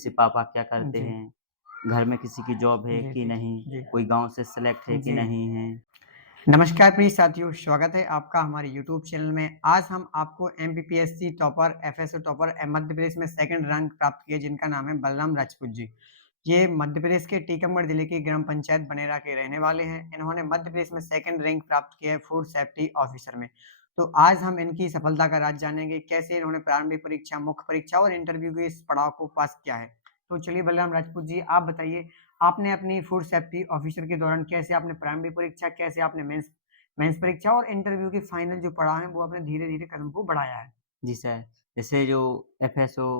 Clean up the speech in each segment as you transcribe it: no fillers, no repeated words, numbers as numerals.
जैसे पापा क्या करते जी, हैं, घर में किसी की जॉब है जी, कि जी, नहीं, जी, कोई गाँव से सेलेक्ट है कि जी। नहीं है। नमस्कार प्रिय साथियों, स्वागत है आपका हमारे यूट्यूब चैनल में। आज हम आपको MPPSC topper, FSO topper Madhya Pradesh में सेकंड रैंक प्राप्त किए जिनका नाम है बलराम राजपूत जी। ये मध्य प्रदेश के टीकमगढ़ जिले की ग्राम पंचायत बनेरा के रहने वाले हैं। इन्होंने मध्य प्रदेश में सेकंड रैंक प्राप्त किया है फूड सेफ्टी ऑफिसर में। तो आज हम इनकी सफलता का राज जानेंगे, कैसे इन्होंने प्रारंभिक परीक्षा, मुख्य परीक्षा और इंटरव्यू के इस पड़ाव को पास किया है। तो चलिए बलराम राजपूत जी, आप बताइए, आपने अपनी फूड सेफ्टी ऑफिसर के दौरान कैसे आपने प्रारंभिक परीक्षा, कैसे आपने मेंस मेंस परीक्षा और इंटरव्यू के फाइनल जो पड़ाव है, वो आपने धीरे-धीरे कदम को बढ़ाया है? जी सर, जैसे जो एफएसओ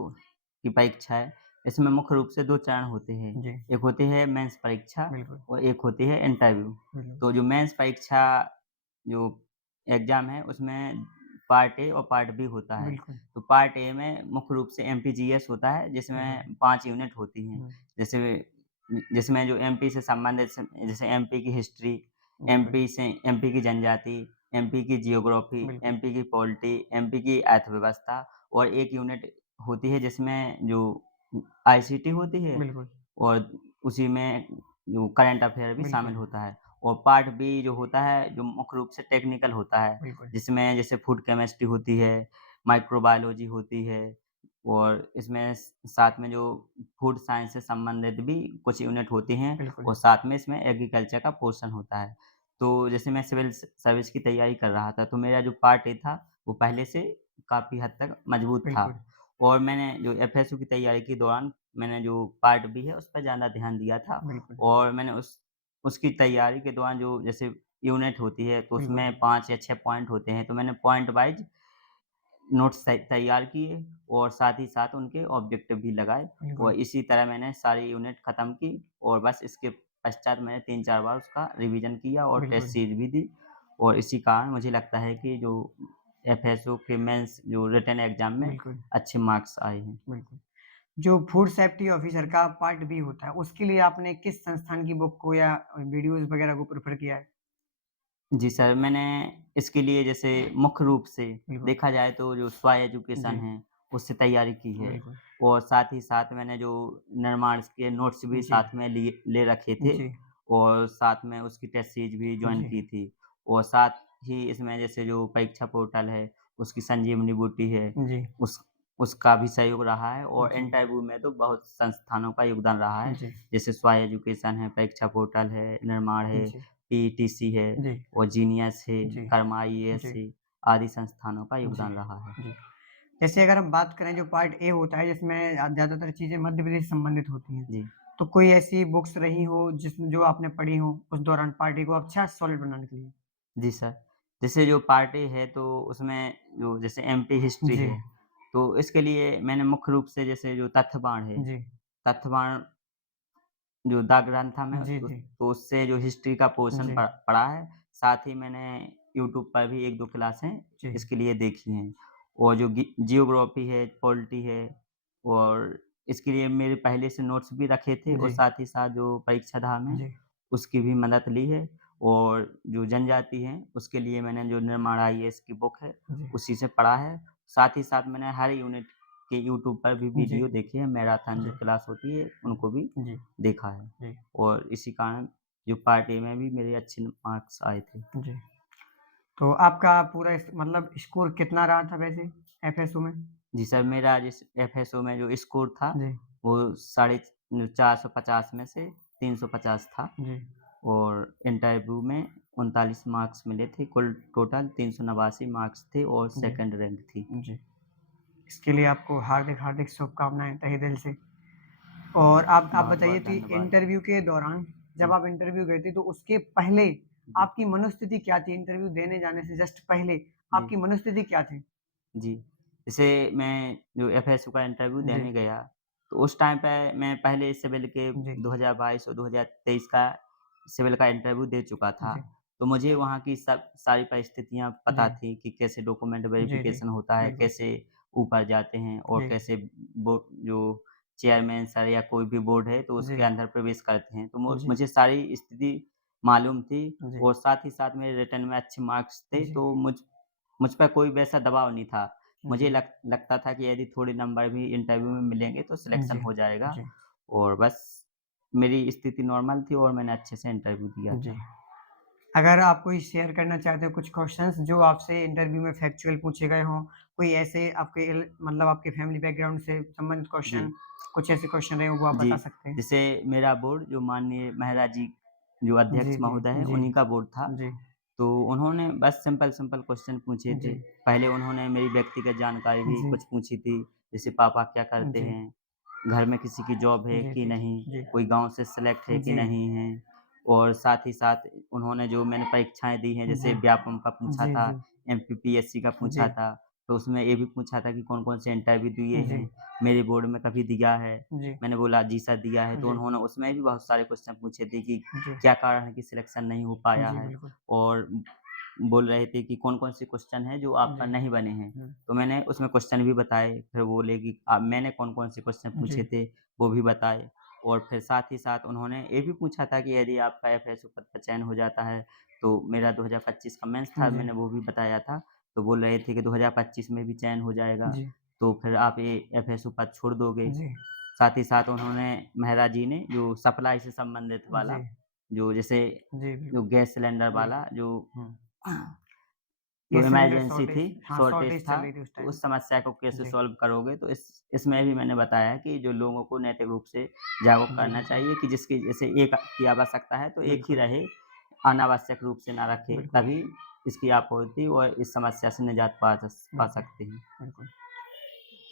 की परीक्षा है, इसमें मुख्य रूप से 2 चरण होते हैं। जी, एक होती है मेंस परीक्षा बिल्कुल, और एक होती है इंटरव्यू। बिल्कुल, तो जो मेंस परीक्षा जो एग्ज़ाम है, उसमें पार्ट ए और पार्ट बी होता है। बिल्कुल। तो पार्ट ए में मुख्य रूप से एमपीजीएस होता है, बिल्कुल, जिसमें 5 यूनिट होती हैं। हुँ, जैसे जिसमें जो एमपी से संबंधित जैसे एमपी की हिस्ट्री, बिल्कुल, एमपी की जनजाति, एमपी की जियोग्राफी, बिल्कुल, एमपी की पॉलिटी, एमपी की अर्थव्यवस्था और एक यूनिट होती है जिसमें जो आईसीटी होती है बिल्कुल, और उसी में जो करंट अफ़ेयर भी शामिल बिल्कुल, होता है। और पार्ट बी जो होता है, जो मुख्य रूप से टेक्निकल होता है, बिल्कुल, जिसमें जैसे फूड केमिस्ट्री होती है, माइक्रोबायोलॉजी होती है और इसमें साथ में जो फूड साइंस से संबंधित भी कुछ यूनिट होती हैं बिल्कुल, और साथ में इसमें एग्रीकल्चर का पोर्शन होता है। तो जैसे मैं सिविल सर्विस की तैयारी कर रहा था, तो मेरा जो पार्ट ए था, वो पहले से काफ़ी हद तक मजबूत था बिल्कुल, और मैंने जो एफएसयू की तैयारी के दौरान मैंने जो पार्ट बी है, उस पर ज़्यादा ध्यान दिया था बिल्कुल, और मैंने उसकी तैयारी के दौरान जो जैसे यूनिट होती है, तो बिल्कुल, उसमें 5 या 6 पॉइंट होते हैं, तो मैंने पॉइंट वाइज़ नोट्स तैयार किए और साथ ही साथ उनके ऑब्जेक्टिव भी लगाए बिल्कुल, और इसी तरह मैंने सारी यूनिट खत्म की और बस इसके पश्चात मैंने 3-4 बार उसका रिवीजन किया और टेस्ट बिल्कुल, सीरीज़ भी दी और इसी कारण मुझे लगता है कि जो एफएसओ के मेंस जो रिटन एग्ज़ाम में बिल्कुल, अच्छे मार्क्स आए हैं। बिल्कुल। जो फूड सेफ्टी ऑफिसर का पार्ट बी होता है, उसके लिए आपने किस संस्थान की बुक को या वीडियोज़ वगैरह को प्रेफ़र किया है? जी सर, मैंने इसके लिए जैसे मुख्य रूप से बिल्कुल, देखा जाए तो जो स्वाय जी, एजुकेशन है, उससे तैयारी की है बिल्कुल, और साथ ही साथ मैंने जो निर्माण के नोट्स भी जी, साथ में लिए ले रखे थे जी, और साथ में उसकी टेस्ट सीरीज़ भी जॉइन जी, की थी और साथ ही इसमें जैसे जो परीक्षा पोर्टल है, उसकी संजीवनी बूटी है, जी, उस उसका भी सहयोग रहा है और जी, इंटरव्यू में तो बहुत संस्थानों का योगदान रहा है, जी, जैसे स्वाय एजुकेशन है, परीक्षा पोर्टल है, निर्माण है, जी, पीटीसी है जी, और जीनियस है, जी, कर्मा आईएएस जी, है, आदि संस्थानों का जी, योगदान रहा है। जी। जैसे अगर हम बात करें, जो पार्ट ए होता है जिसमें ज़्यादातर चीज़ें मध्य प्रदेश से संबंधित होती हैं। जी। तो कोई ऐसी बुक्स रही हो जिसमें जो आपने पढ़ी हो उस दौरान पार्ट ए को अच्छा सॉलिड बनाने के लिए? जी सर। जैसे जो पार्ट ए है तो उसमें जो जैसे एमपी हिस्ट्री जी, है, तो इसके लिए मैंने मुख्य रूप से जैसे जो तथ्यबाण है, जी, तथ्यबाण जो द ग्रंथ था मैं जी, जी, तो उससे जो हिस्ट्री का पोर्शन जी, पढ़ा है, साथ ही मैंने यूट्यूब पर भी 1-2 क्लासें जी, इसके लिए देखी हैं। और जो जियोग्राफी है, पॉलिटी है और इसके लिए मेरे पहले से नोट्स भी रखे थे और जी, साथ ही साथ जो परीक्षा धाम है, जी, उसकी भी मदद ली है और जो जनजाति है, उसके लिए मैंने जो निर्माण आईएएस की बुक है, जी, उसी से पढ़ा है। साथ ही साथ मैंने हर यूनिट के यूट्यूब पर भी जी, वीडियो देखे हैं, मैराथन जो जी, क्लास होती है, उनको भी जी, देखा है जी, और इसी कारण जो पार्ट ए में भी मेरे अच्छे मार्क्स आए थे। जी। तो आपका पूरा मतलब स्कोर कितना रहा था वैसे एफएसओ में? जी सर, मेरा जिस एफएसओ में जो स्कोर था, जी, वो साढ़े 450 में से 350 था जी, और इंटरव्यू में 39 मार्क्स मिले थे, कुल टोटल 389 मार्क्स थे और जी, सेकंड रैंक थी। जी। इसके लिए आपको हार्दिक-हार्दिक शुभकामनाएँ तहे दिल से। और आप बताइए बहुत-बहुत कि धन्यवाद। इंटरव्यू के दौरान जब जी, आप इंटरव्यू गए थे, तो उसके पहले जी, आपकी मनोस्थिति क्या थी? इंटरव्यू देने जाने से जस्ट पहले जी, आपकी मनोस्थिति क्या थी? जी। जैसे मैं जो एफएसओ का इंटरव्यू जी, देने गया, तो उस टाइम पे मैं पहले सिविल के जी, 2022 और 2023 का सिविल का इंटरव्यू दे चुका था। जी, तो मुझे वहाँ की सब सारी परिस्थितियाँ जी, पता थी कि कैसे डॉक्यूमेंट जी, जी, वेरिफ़िकेशन होता है, बिल्कुल। कैसे ऊपर जाते हैं और जी, कैसे जो चेयरमैन सर या कोई भी बोर्ड है, तो जी, उसके अंदर प्रवेश करते हैं। तो जी, मुझे सारी स्थिति मालूम थी जी, और साथ ही साथ मेरे रिटन में अच्छे मार्क्स थे, जी, तो मुझ पे कोई वैसा दबाव नहीं था। मुझे जी, लगता था कि यदि थोड़े नंबर भी इंटरव्यू में मिलेंगे तो सिलेक्शन जी, हो जाएगा जी, और बस मेरी स्थिति नॉर्मल थी और मैंने अच्छे से इंटरव्यू दिया जी। था। अगर आप कोई शेयर करना चाहते हो कुछ क्वेश्चन्स जो आपसे इंटरव्यू में फैक्चुअल पूछे गए हों, कोई ऐसे आपके मतलब आपके फैमिली बैकग्राउंड से संबंधित जी। क्वेश्चन, कुछ ऐसे क्वेश्चन रहे हों वो आप जी, बता सकते हैं? जैसे मेरा बोर्ड जो माननीय मेहरा जी जो जी, अध्यक्ष जी, महोदय हैं, जी, उन्हीं का बोर्ड था। जी, तो उन्होंने बस सिंपल-सिंपल क्वेश्चन पूछे जी, थे। पहले उन्होंने मेरी व्यक्तिगत जानकारी भी जी, कुछ पूछी थी, जैसे पापा क्या करते जी, हैं? घर में किसी की जॉब है जी, कि जी, नहीं? जी, कोई गाँव से सेलेक्ट है कि जी, नहीं है? और साथ ही साथ उन्होंने जो मैंने परीक्षाएँ दी हैं, जैसे जी, व्यापमं का पूछा जी, था, जी, एमपीपीएससी का जी, पूछा था, तो उसमें ये भी पूछा था कि कौन-कौन से इंटरव्यू दिए जी, हैं? मेरे बोर्ड में कभी दिया है? जी, मैंने बोला, "जी सर, दिया है।" तो जी, उन्होंने उसमें भी बहुत सारे क्वेश्चन पूछे थे कि जी, क्या कारण है कि सिलेक्शन नहीं हो पाया जी, है? बिल्कुल। और बोल रहे थे कि कौन-कौन से क्वेश्चन हैं जो आपका जी, नहीं बने हैं। हुँ, तो मैंने उसमें क्वेश्चन भी बताए, फिर वो बोले कि मैंने कौन-कौन से क्वेश्चन जी, पूछे थे, वो भी बताए और फिर साथ ही साथ उन्होंने ये भी पूछा था कि यदि आपका एफएसओ पद का चयन हो जाता है, तो मेरा 2025 का मेंस था, जी, मैंने वो भी बताया था। तो बोल रहे थे कि 2025 में भी चयन हो जाएगा, जी, तो फिर आप ये एफएसओ पद छोड़ दोगे। जी, साथ ही साथ उन्होंने मेहरा जी ने जो सप्लाई से संबंधित जी, वाला, जो जैसे जी, जो बिल्कुल, गैस सिलेंडर वाला बिल्कुल। जो हुँ, जो गैस सिलेंडर इमरजेंसी थी, शॉर्टेज हाँ, शॉर्टेज शॉर्टेज था, चल रही थी उस तो टाइम। उस समस्या को कैसे जी, सॉल्व करोगे? तो इसमें भी मैंने बताया कि जो लोगों को नैतिक रूप से जागरूक जी, करना बिल्कुल, चाहिए कि जिसकी जैसे एक की आवश्यकता है, तो एक ही बिल्कुल, रहे, अनावश्यक रूप से ना रखे, बिल्कुल, तभी इसकी आपूर्ति और इस समस्या से निजात पा बिल्कुल, सकते हैं। बिल्कुल।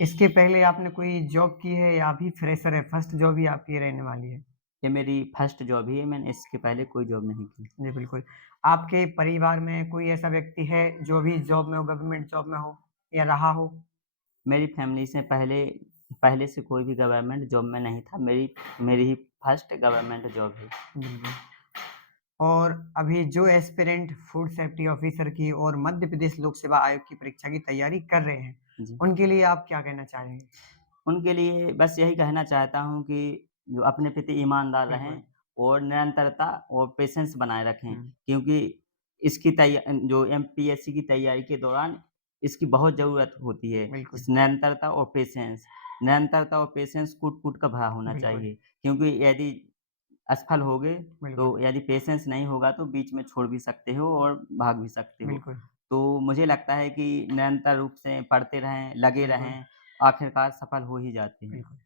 इसके पहले आपने कोई जॉब की है या अभी फ्रेशर है, फर्स्ट जॉब ही आपकी रहने वाली है? ये मेरी फर्स्ट जॉब ही है, मैंने इसके पहले कोई जॉब नहीं की। जी, बिल्कुल। आपके परिवार में कोई ऐसा व्यक्ति है जो अभी जॉब में हो, गवर्नमेंट जॉब में हो या रहा हो? मेरी फैमिली से पहले पहले से कोई भी गवर्नमेंट जॉब में नहीं था, मेरी मेरी ही फर्स्ट गवर्नमेंट जॉब है। बिल्कुल। और अभी जो एस्पिरेंट फूड सेफ्टी ऑफिसर की और मध्य प्रदेश लोक सेवा आयोग की परीक्षा की तैयारी कर रहे हैं, जी। उनके लिए आप क्या कहना चाहेंगे? उनके लिए बस यही कहना चाहता हूँ कि जो अपने प्रति ईमानदार बिल्कुल। रहें और निरंतरता और पेशेंस बनाए रखें। हुँ, क्योंकि इसकी जो एमपीएससी की तैयारी के दौरान इसकी बहुत ज़रूरत होती है। बिल्कुल, इस निरंतरता और पेशेंस। निरंतरता और पेशेंस कूट-कूट का भरा होना बिल्कुल, चाहिए। क्योंकि यदि असफल हो गए, बिल्कुल, तो यदि पेशेंस नहीं होगा तो बीच में छोड़ भी सकते हो और भाग भी सकते हो। बिल्कुल, तो मुझे लगता है कि निरंतर रूप से पढ़ते रहें, लगे बिल्कुल, रहें, आखिरकार सफल हो ही जाते हैं। बिल्कुल।